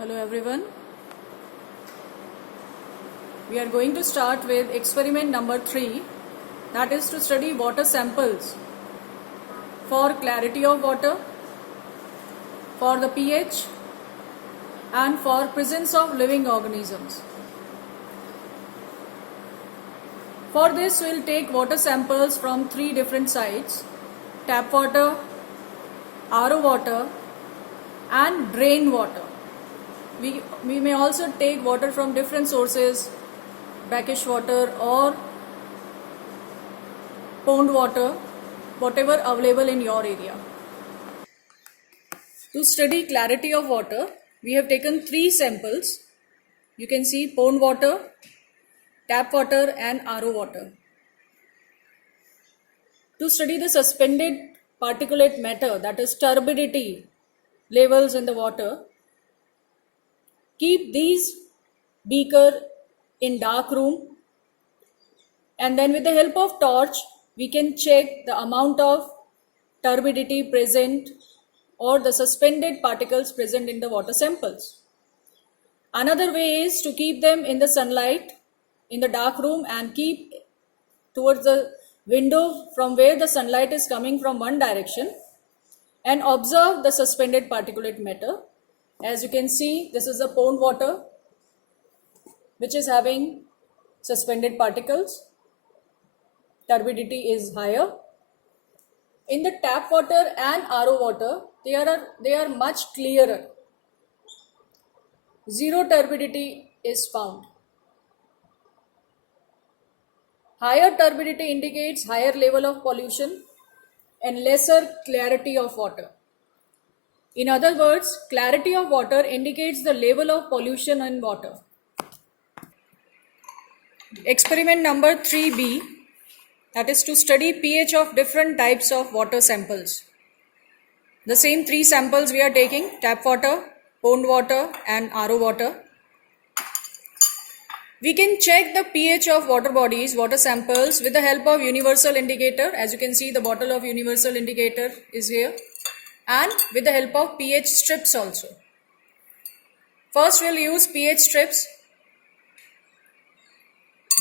Hello everyone. We are going to start with experiment number 3, that is to study water samples for clarity of water, for the pH and for presence of living organisms. For this we will take water samples from 3 different sites: tap water, RO water and drain water. We may also take water from different sources, brackish water or pond water, whatever available in your area. To study clarity of water, we have taken 3 samples. You can see pond water, tap water and RO water. To study the suspended particulate matter, that is turbidity levels in the water, keep these beaker in dark room, and then with the help of torch we can check the amount of turbidity present or the suspended particles present in the water samples. Another way is to keep them in the sunlight in the dark room and keep towards the window from where the sunlight is coming from one direction and observe the suspended particulate matter. As you can see, this is the pond water which is having suspended particles. Turbidity is higher. In the tap water and RO water, they are much clearer. Zero turbidity is found. Higher turbidity indicates higher level of pollution and lesser clarity of water. In other words, clarity of water indicates the level of pollution in water. Experiment number 3B, that is to study pH of different types of water samples. The same 3 samples we are taking: tap water, pond water and RO water. We can check the pH of water bodies, water samples, with the help of universal indicator. As you can see, the bottle of universal indicator is here, and with the help of pH strips also. First we'll use pH strips.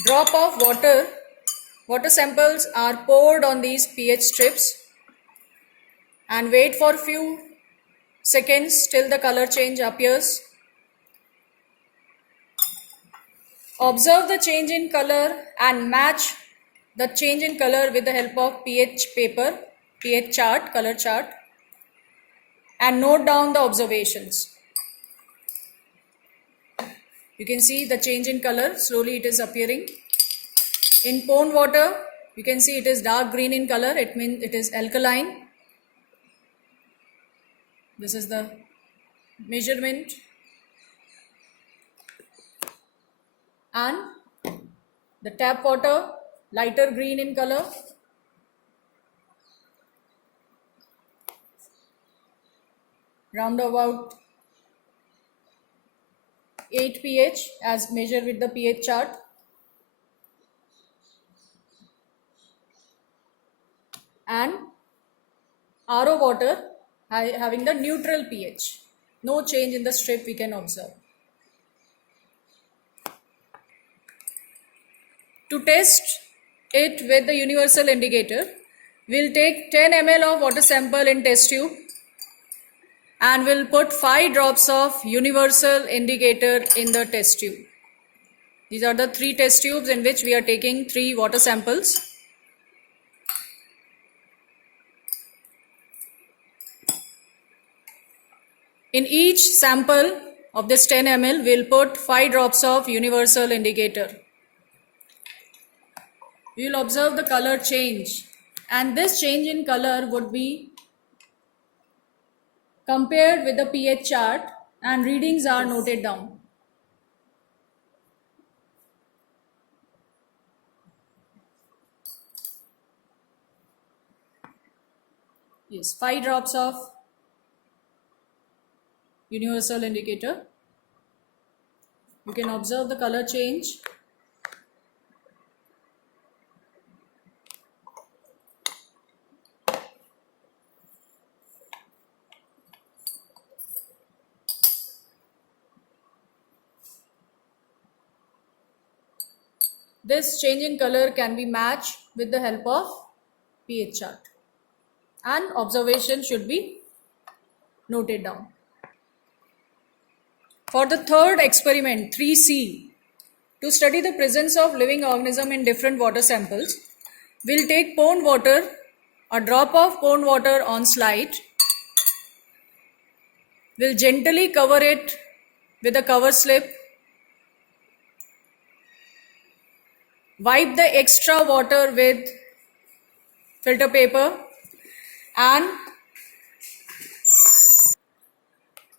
Drop of water samples are poured on these pH strips and wait for few seconds till the color change appears. Observe the change in color and match the change in color with the help of pH paper, pH chart, color chart, and note down the observations. You can see the change in color, slowly it is appearing. In pond water, you can see it is dark green in color, it means it is alkaline. This is the measurement. And the tap water, lighter green in color. Round about 8 pH as measured with the pH chart. And RO water having the neutral pH. No change in the strip we can observe. To test it with the universal indicator, we'll take 10 ml of water sample in test tube and we'll put 5 drops of universal indicator in the test tube. These are the 3 test tubes in which we are taking 3 water samples. In each sample of this 10 ml, we'll put 5 drops of universal indicator. We will observe the color change, and this change in color would be compared with the pH chart and readings are noted down. Yes, 5 drops of universal indicator. You can observe the color change. This change in color can be matched with the help of pH chart, and observation should be noted down. For the third experiment, 3C, to study the presence of living organism in different water samples, we'll take pond water, a drop of pond water on slide. We'll gently cover it with a cover slip. Wipe the extra water with filter paper and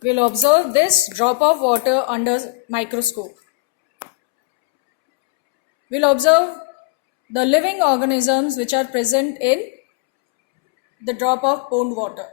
we'll observe this drop of water under microscope. We'll observe the living organisms which are present in the drop of pond water.